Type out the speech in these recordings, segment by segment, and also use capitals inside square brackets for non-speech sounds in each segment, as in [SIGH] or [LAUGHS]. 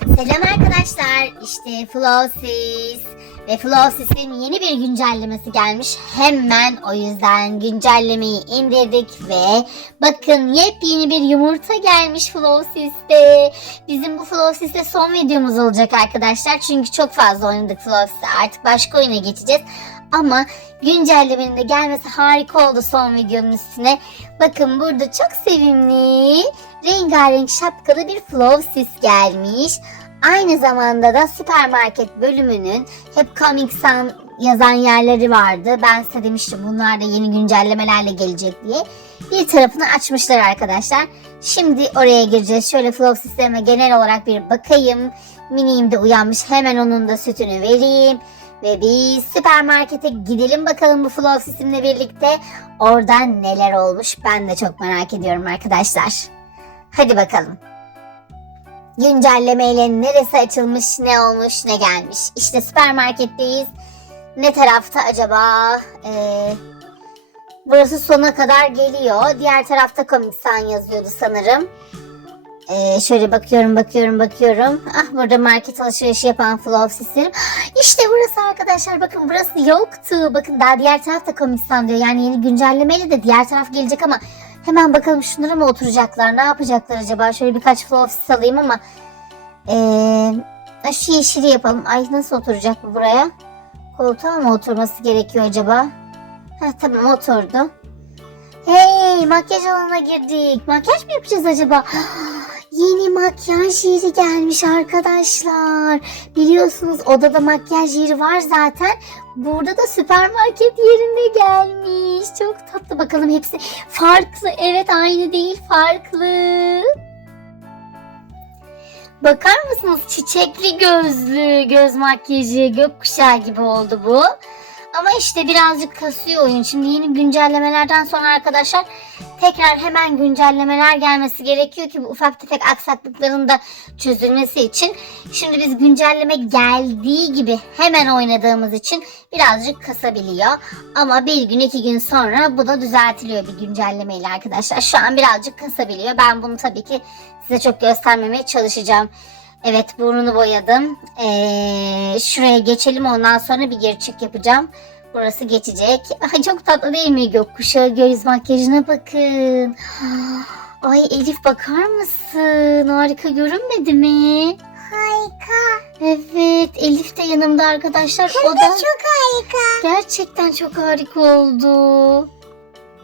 Selam arkadaşlar. İşte Flowsis ve Flowsis'in yeni bir güncellemesi gelmiş. Hemen o yüzden güncellemeyi indirdik ve bakın yepyeni bir yumurta gelmiş Flowsis'te. Bizim bu Flowsis'te son videomuz olacak arkadaşlar. Çünkü çok fazla oynadık Flowsis'te. Artık başka oyuna geçeceğiz. Ama güncellemenin de gelmesi harika oldu son videonun üstüne. Bakın burada çok sevimli rengarenk şapkalı bir Flowsis gelmiş. Aynı zamanda da süpermarket bölümünün hep Comic Sun yazan yerleri vardı. Ben size demiştim bunlar da yeni güncellemelerle gelecek diye. Bir tarafını açmışlar arkadaşlar. Şimdi oraya gireceğiz. Şöyle Flow sisteme genel olarak bir bakayım. Mini'im de uyanmış. Hemen onun da sütünü vereyim. Ve biz süpermarkete gidelim bakalım bu Flow sistemle birlikte. Orada neler olmuş ben de çok merak ediyorum arkadaşlar. Hadi bakalım. Güncellemeyle neresi açılmış, ne olmuş, ne gelmiş. İşte süpermarketteyiz. Ne tarafta acaba? Ee, burası sona kadar geliyor. Diğer tarafta Comic yazıyordu sanırım. Ee, şöyle bakıyorum, bakıyorum, bakıyorum. Ah burada market alışverişi yapan Flow System. İşte burası arkadaşlar. Bakın burası yoktu. Bakın daha diğer tarafta Comic diyor. Yani yeni güncellemeyle de diğer taraf gelecek ama Hemen bakalım şunlara mı oturacaklar? Ne yapacaklar acaba? Şöyle birkaç flow alayım ama ee, şu yeşili yapalım. Ay nasıl oturacak bu buraya? Koltuğa mı oturması gerekiyor acaba? Heh, tamam oturdu. Hey makyaj alanına girdik. Makyaj mı yapacağız acaba? [GASPS] Yeni makyaj yeri gelmiş arkadaşlar. Biliyorsunuz odada makyaj yeri var zaten. Burada da süpermarket yerinde gelmiş. Çok tatlı bakalım hepsi farklı. Evet aynı değil farklı. Bakar mısınız çiçekli gözlü göz makyajı gökkuşağı gibi oldu bu. Ama işte birazcık kasıyor oyun. Şimdi yeni güncellemelerden sonra arkadaşlar tekrar hemen güncellemeler gelmesi gerekiyor ki bu ufak tefek aksaklıkların da çözülmesi için. Şimdi biz güncelleme geldiği gibi hemen oynadığımız için birazcık kasabiliyor. Ama bir gün iki gün sonra bu da düzeltiliyor bir güncellemeyle arkadaşlar. Şu an birazcık kasabiliyor. Ben bunu tabii ki size çok göstermemeye çalışacağım. Evet burnunu boyadım. Ee, şuraya geçelim ondan sonra bir geri çık yapacağım. Burası geçecek. Ay çok tatlı değil mi gökkuşağı göz makyajına bakın. Ay Elif bakar mısın? Harika görünmedi mi? Harika. Evet Elif de yanımda arkadaşlar. Hem o da çok harika. gerçekten çok harika oldu.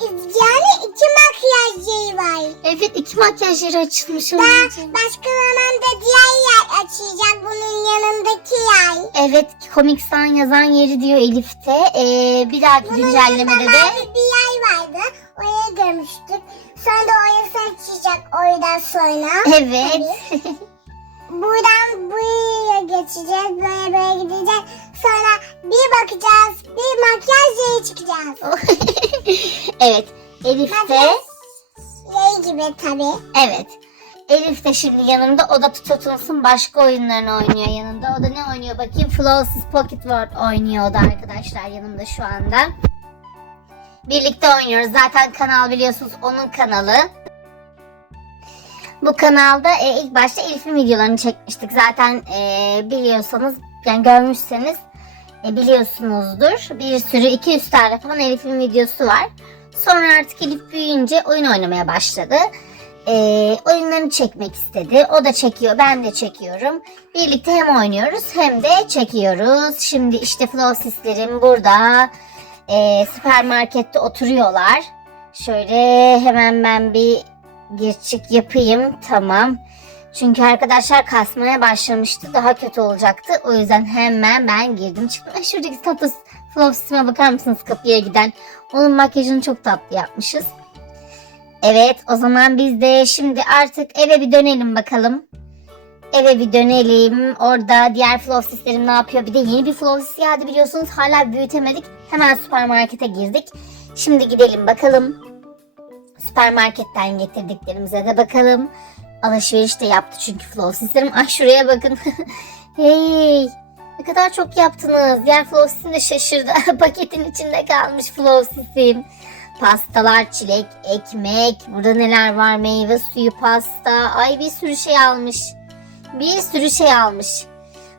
Yani iki makyaj yeri var. Evet iki makyaj yeri açılmış Ben anneciğim. başka zamanda diğer yer açacak bunun yanındaki yer. Evet Comic Sun yazan yeri diyor Elif'te. Ee, bir dahaki Bunun güncellemede yanında de mavi bir yer vardı. Oraya görmüştük. Sonra da orası açacak oradan sonra. Evet. Buradan buraya geçeceğiz. Böyle böyle gideceğiz. Sonra bir bakacağız. Bir makyaj yeri çıkacağız. Evet. Elif de yeri gibi tabii. evet. Elif de şimdi yanımda o da tutulsun başka oyunlarını oynuyor yanında. O da ne oynuyor bakayım? Flawless Pocket World oynuyor o da arkadaşlar yanımda şu anda. Birlikte oynuyoruz. Zaten kanal biliyorsunuz onun kanalı. Bu kanalda e, ilk başta Elif'in videolarını çekmiştik. Zaten e, biliyorsanız yani görmüşseniz e, biliyorsunuzdur. Bir sürü 200 tane falan Elif'in videosu var. Sonra artık Elif büyüyünce oyun oynamaya başladı. E, oyunlarını çekmek istedi. O da çekiyor, ben de çekiyorum. Birlikte hem oynuyoruz hem de çekiyoruz. Şimdi işte Flow Sislerim burada. E, süpermarkette oturuyorlar. Şöyle hemen ben bir gir çık yapayım. Tamam. Çünkü arkadaşlar kasmaya başlamıştı. Daha kötü olacaktı. O yüzden hemen ben girdim çıktım. Ay şuradaki tatlı flow bakar mısınız kapıya giden? Onun makyajını çok tatlı yapmışız. Evet o zaman biz de şimdi artık eve bir dönelim bakalım. Eve bir dönelim. Orada diğer flow sislerim ne yapıyor? Bir de yeni bir flow sis geldi biliyorsunuz. Hala büyütemedik. Hemen süpermarkete girdik. Şimdi gidelim bakalım. Süpermarketten getirdiklerimize de bakalım. Alışveriş de yaptı çünkü flow sislerim. Ay şuraya bakın. [LAUGHS] hey ne kadar çok yaptınız. Diğer flow sisim de şaşırdı. [LAUGHS] Paketin içinde kalmış flow sisim. Pastalar, çilek, ekmek. Burada neler var? Meyve suyu, pasta. Ay bir sürü şey almış. Bir sürü şey almış.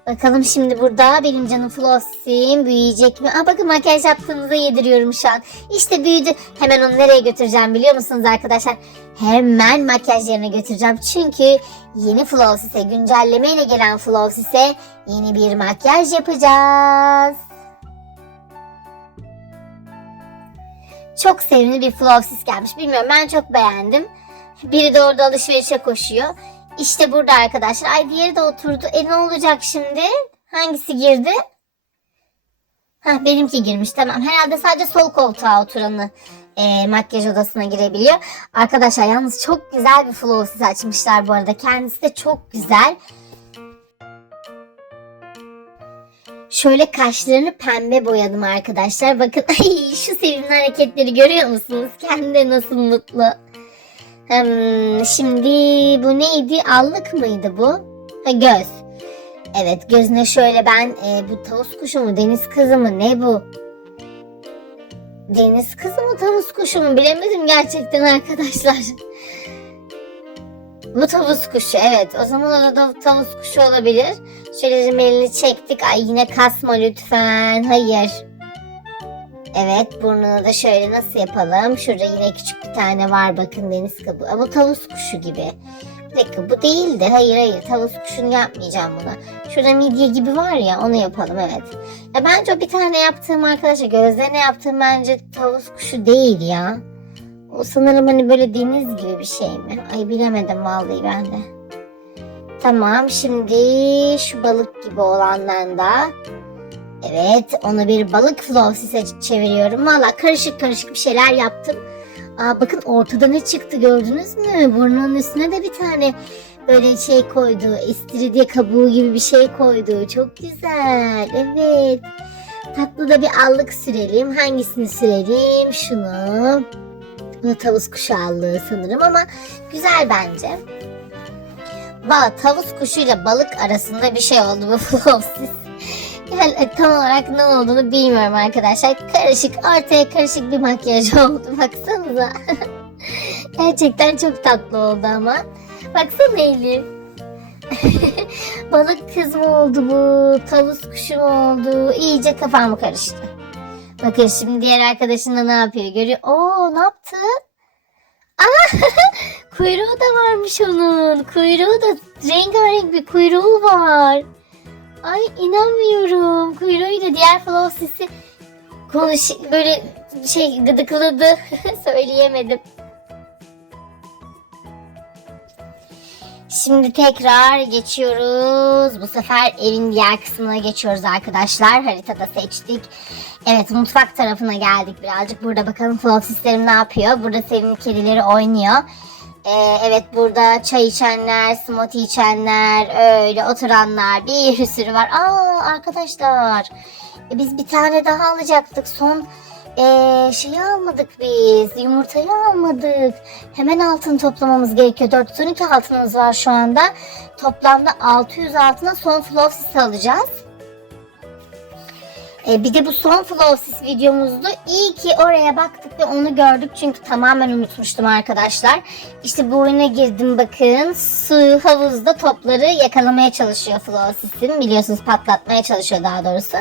Bakalım şimdi burada benim canım Flossie'm büyüyecek mi? Aa bakın makyaj yaptığınızda yediriyorum şu an. İşte büyüdü. Hemen onu nereye götüreceğim biliyor musunuz arkadaşlar? Hemen makyaj yerine götüreceğim. Çünkü yeni Flossie'e güncellemeyle gelen Flossie'e yeni bir makyaj yapacağız. Çok sevimli bir Flossis gelmiş. Bilmiyorum ben çok beğendim. Biri de orada alışverişe koşuyor. İşte burada arkadaşlar. Ay diğeri de oturdu. E ne olacak şimdi? Hangisi girdi? Hah benimki girmiş tamam. Herhalde sadece sol koltuğa oturanı e, makyaj odasına girebiliyor. Arkadaşlar yalnız çok güzel bir flossis açmışlar bu arada. Kendisi de çok güzel. Şöyle kaşlarını pembe boyadım arkadaşlar. Bakın [LAUGHS] şu sevimli hareketleri görüyor musunuz? Kendi nasıl mutlu. Şimdi bu neydi? Allık mıydı bu? Ha göz. Evet gözüne şöyle ben e, bu tavus kuşu mu deniz kızı mı ne bu? Deniz kızı mı tavus kuşu mu bilemedim gerçekten arkadaşlar. Bu tavus kuşu evet o zaman orada tavus kuşu olabilir. Şöyle rimelini çektik. Ay yine kasma lütfen. Hayır. Evet burnunu da şöyle nasıl yapalım? Şurada yine küçük bir tane var bakın deniz kabuğu. Ama tavus kuşu gibi. Bir bu değildi. Hayır hayır tavus kuşunu yapmayacağım buna. Şurada midye gibi var ya onu yapalım evet. Ya bence o bir tane yaptığım arkadaşlar gözlerine yaptığım bence tavus kuşu değil ya. O sanırım hani böyle deniz gibi bir şey mi? Ay bilemedim vallahi ben de. Tamam şimdi şu balık gibi olandan da evet onu bir balık flosis'e çeviriyorum. Valla karışık karışık bir şeyler yaptım. Aa, bakın ortada ne çıktı gördünüz mü? Burnunun üstüne de bir tane böyle şey koydu. İstiridye kabuğu gibi bir şey koydu. Çok güzel. Evet. Tatlı da bir allık sürelim. Hangisini sürelim? Şunu. Bu tavus kuşu allığı sanırım ama güzel bence. Valla tavus kuşuyla balık arasında bir şey oldu bu [LAUGHS] flopsis. E, tam olarak ne olduğunu bilmiyorum arkadaşlar. Karışık, ortaya karışık bir makyaj [LAUGHS] oldu. Baksanıza. [LAUGHS] Gerçekten çok tatlı oldu ama. Baksana Elif. [LAUGHS] balık kız mı oldu bu? Tavus kuşu mu oldu? İyice kafam karıştı. Bakın şimdi diğer arkadaşın da ne yapıyor görüyor. Oo ne yaptı? Aa, kuyruğu da varmış onun. Kuyruğu da rengarenk bir kuyruğu var. Ay inanmıyorum. Kuyruğuyla diğer Flossis'i konuş böyle şey gıdıkladı. [LAUGHS] Söyleyemedim. Şimdi tekrar geçiyoruz. Bu sefer evin diğer kısmına geçiyoruz arkadaşlar. Haritada seçtik. Evet mutfak tarafına geldik birazcık. Burada bakalım Flossis'lerim ne yapıyor. Burada sevimli kedileri oynuyor. Ee, evet burada çay içenler, smoothie içenler, öyle oturanlar bir sürü var. Aa arkadaşlar e, biz bir tane daha alacaktık. Son ee, şeyi almadık biz. Yumurtayı almadık. Hemen altın toplamamız gerekiyor. 412 altınımız var şu anda. Toplamda 600 altına son Flossis alacağız. E, bir de bu son Flowsis videomuzdu. İyi ki oraya baktık ve onu gördük. Çünkü tamamen unutmuştum arkadaşlar. İşte bu oyuna girdim bakın. Su havuzda topları yakalamaya çalışıyor Flowsis'in. Biliyorsunuz patlatmaya çalışıyor daha doğrusu.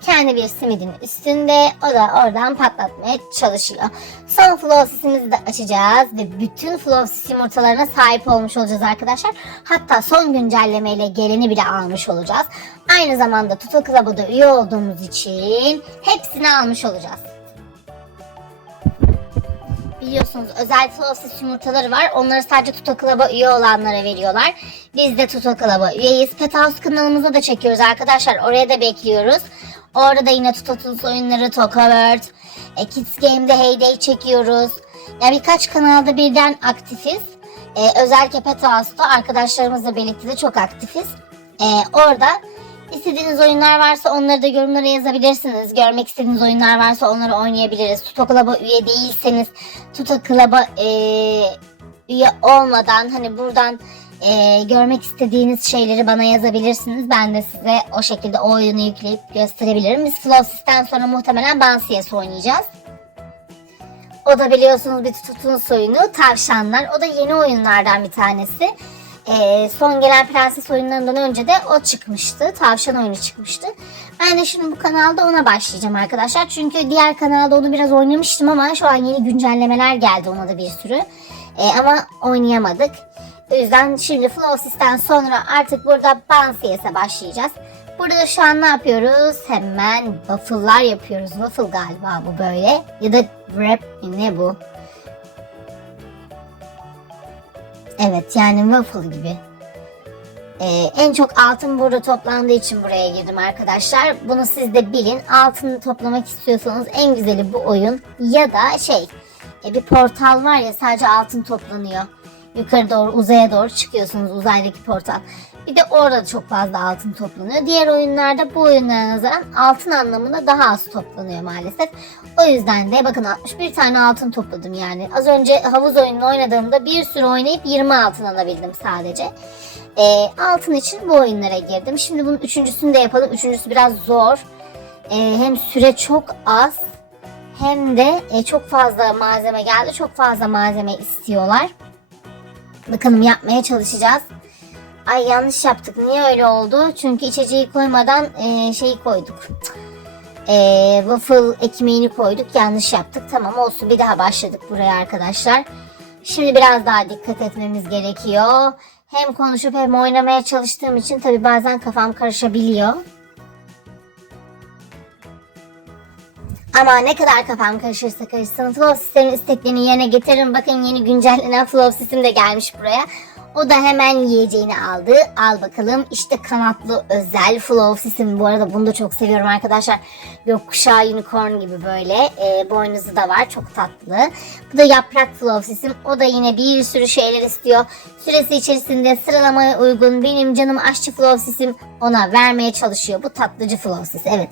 Kendi bir simidin üstünde. O da oradan patlatmaya çalışıyor. Son Flowsis'imizi de açacağız. Ve bütün Flowsis yumurtalarına sahip olmuş olacağız arkadaşlar. Hatta son güncellemeyle geleni bile almış olacağız. Aynı zamanda Tuto Club'a da üye olduğumuz için hepsini almış olacağız. Biliyorsunuz özel Flossis yumurtaları var. Onları sadece Tuto Club'a üye olanlara veriyorlar. Biz de Tuto Club'a üyeyiz. Pet House kanalımıza da çekiyoruz arkadaşlar. Oraya da bekliyoruz. Orada da yine Tuto Tools oyunları, Tokavert, e, Kids Game'de Heyday çekiyoruz. Yani birkaç kanalda birden aktifiz. E, özellikle Pet House'da arkadaşlarımızla birlikte de çok aktifiz. E, orada İstediğiniz oyunlar varsa onları da yorumlara yazabilirsiniz. Görmek istediğiniz oyunlar varsa onları oynayabiliriz. Tuto Club'a üye değilseniz Tuto Club'a e, üye olmadan hani buradan e, görmek istediğiniz şeyleri bana yazabilirsiniz. Ben de size o şekilde o oyunu yükleyip gösterebilirim. Biz Flowsys'ten sonra muhtemelen Bansies oynayacağız. O da biliyorsunuz bir tutun oyunu. Tavşanlar. O da yeni oyunlardan bir tanesi. Ee, son gelen prenses oyunlarından önce de o çıkmıştı. Tavşan oyunu çıkmıştı. Ben de şimdi bu kanalda ona başlayacağım arkadaşlar. Çünkü diğer kanalda onu biraz oynamıştım ama şu an yeni güncellemeler geldi ona da bir sürü. Ee, ama oynayamadık. O yüzden şimdi Flowsys'ten sonra artık burada Bansies'e başlayacağız. Burada da şu an ne yapıyoruz? Hemen waffle'lar yapıyoruz. Waffle galiba bu böyle. Ya da wrap ne bu? Evet yani waffle gibi. Ee, en çok altın burada toplandığı için buraya girdim arkadaşlar. Bunu siz de bilin. Altını toplamak istiyorsanız en güzeli bu oyun. Ya da şey e, bir portal var ya sadece altın toplanıyor. Yukarı doğru uzaya doğru çıkıyorsunuz uzaydaki portal. Bir de orada çok fazla altın toplanıyor. Diğer oyunlarda bu oyunlara nazaran altın anlamında daha az toplanıyor maalesef. O yüzden de bakın 61 tane altın topladım yani. Az önce havuz oyununu oynadığımda bir sürü oynayıp 20 altın alabildim sadece. Ee, altın için bu oyunlara girdim. Şimdi bunun üçüncüsünü de yapalım. Üçüncüsü biraz zor. Ee, hem süre çok az hem de e, çok fazla malzeme geldi. Çok fazla malzeme istiyorlar. Bakalım yapmaya çalışacağız. Ay yanlış yaptık. Niye öyle oldu? Çünkü içeceği koymadan e, şeyi koyduk. E, waffle ekmeğini koyduk. Yanlış yaptık. Tamam olsun. Bir daha başladık buraya arkadaşlar. Şimdi biraz daha dikkat etmemiz gerekiyor. Hem konuşup hem oynamaya çalıştığım için tabii bazen kafam karışabiliyor. Ama ne kadar kafam karışırsa karışsın Flow System'in isteklerini yerine getiririm. Bakın yeni güncellenen Flow System de gelmiş buraya. O da hemen yiyeceğini aldı. Al bakalım. İşte kanatlı özel Flow System. Bu arada bunu da çok seviyorum arkadaşlar. Gökkuşağı unicorn gibi böyle. E, boynuzu da var. Çok tatlı. Bu da yaprak Flow System. O da yine bir sürü şeyler istiyor. Süresi içerisinde sıralamaya uygun benim canım aşçı Flow System ona vermeye çalışıyor. Bu tatlıcı Flow System. Evet.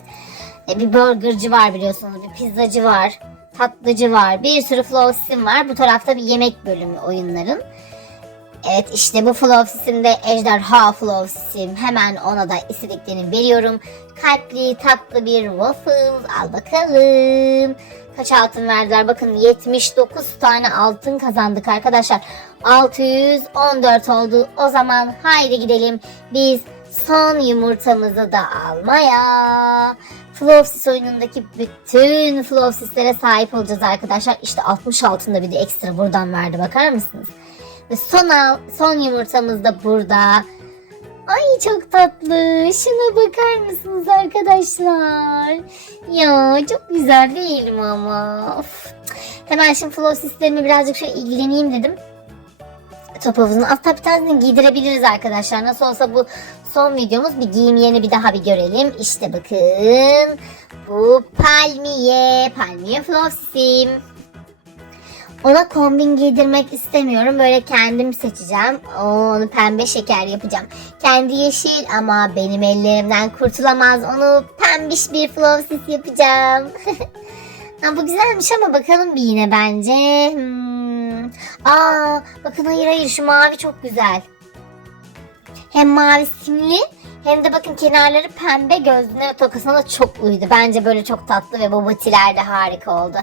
E, bir burgerci var biliyorsunuz. Bir pizzacı var. Tatlıcı var. Bir sürü flow system var. Bu tarafta bir yemek bölümü oyunların. Evet işte bu flow system'de ejderha flow system. Hemen ona da istediklerini veriyorum. Kalpli tatlı bir waffle. Al bakalım. Kaç altın verdiler? Bakın 79 tane altın kazandık arkadaşlar. 614 oldu. O zaman haydi gidelim. Biz son yumurtamızı da almaya. Flowsys oyunundaki bütün Flowsys'lere sahip olacağız arkadaşlar. İşte 60 altında bir de ekstra buradan verdi bakar mısınız? Ve son, al- son yumurtamız da burada. Ay çok tatlı. Şuna bakar mısınız arkadaşlar? Ya çok güzel değil mi ama? Of. Hemen şimdi flow sistemi birazcık şöyle ilgileneyim dedim. Top havuzunu. Hatta bir tanesini giydirebiliriz arkadaşlar. Nasıl olsa bu son videomuz. Bir giyim yerini bir daha bir görelim. İşte bakın. Bu palmiye. Palmiye flow sistem. Ona kombin giydirmek istemiyorum. Böyle kendim seçeceğim. Onu pembe şeker yapacağım. Kendi yeşil ama benim ellerimden kurtulamaz. Onu pembiş bir flow sis yapacağım. [LAUGHS] ha, bu güzelmiş ama bakalım bir yine bence. Hmm. Aa, bakın hayır hayır şu mavi çok güzel. Hem mavi simli hem de bakın kenarları pembe gözlüğüne ve tokasına da çok uydu. Bence böyle çok tatlı ve bu batiler de harika oldu.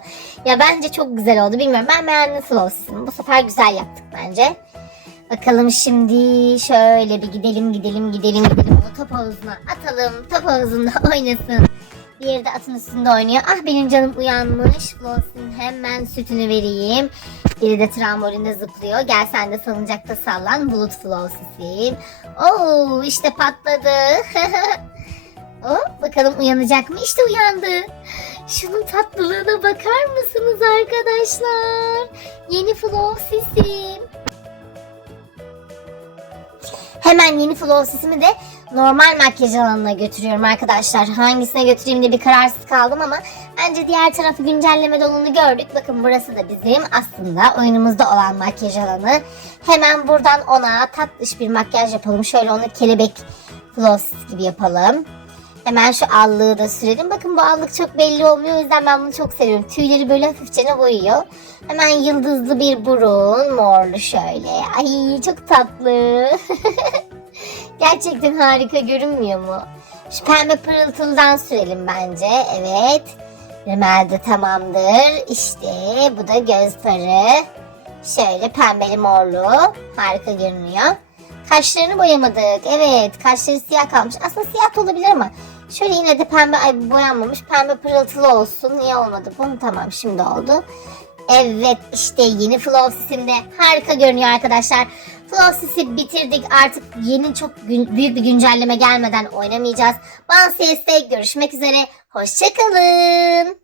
Ya bence çok güzel oldu. Bilmiyorum ben beğendim Slow System'ı. Bu sefer güzel yaptık bence. Bakalım şimdi şöyle bir gidelim gidelim gidelim gidelim. Onu top havuzuna atalım. Top havuzunda [LAUGHS] oynasın. Diğeri de atın üstünde oynuyor. Ah benim canım uyanmış. Flossin hemen sütünü vereyim. Biri de trambolinde zıplıyor. Gel sen de salıncakta sallan. Bulut Flossis'im. Oo işte patladı. [LAUGHS] oh, bakalım uyanacak mı? İşte uyandı. Şunun tatlılığına bakar mısınız arkadaşlar? Yeni Flossis'im. Hemen yeni Flossis'imi de normal makyaj alanına götürüyorum arkadaşlar. Hangisine götüreyim diye bir kararsız kaldım ama bence diğer tarafı güncelleme dolunu gördük. Bakın burası da bizim aslında oyunumuzda olan makyaj alanı. Hemen buradan ona tatlış bir makyaj yapalım. Şöyle onu kelebek floss gibi yapalım. Hemen şu allığı da sürelim. Bakın bu allık çok belli olmuyor. O yüzden ben bunu çok seviyorum. Tüyleri böyle hafifçe boyuyor. Hemen yıldızlı bir burun. Morlu şöyle. Ay çok tatlı. [LAUGHS] Gerçekten harika görünmüyor mu? Şu pembe pırıltılıdan sürelim bence. Evet. Rimel de tamamdır. İşte bu da göz farı. Şöyle pembeli morlu. Harika görünüyor. Kaşlarını boyamadık. Evet kaşları siyah kalmış. Aslında siyah da olabilir ama şöyle yine de pembe ay boyanmamış. Pembe pırıltılı olsun. Niye olmadı bu? Tamam şimdi oldu. Evet işte yeni Flow Sisim'de harika görünüyor arkadaşlar. Flow Sisi bitirdik. Artık yeni çok gün- büyük bir güncelleme gelmeden oynamayacağız. Ban görüşmek üzere. Hoşçakalın.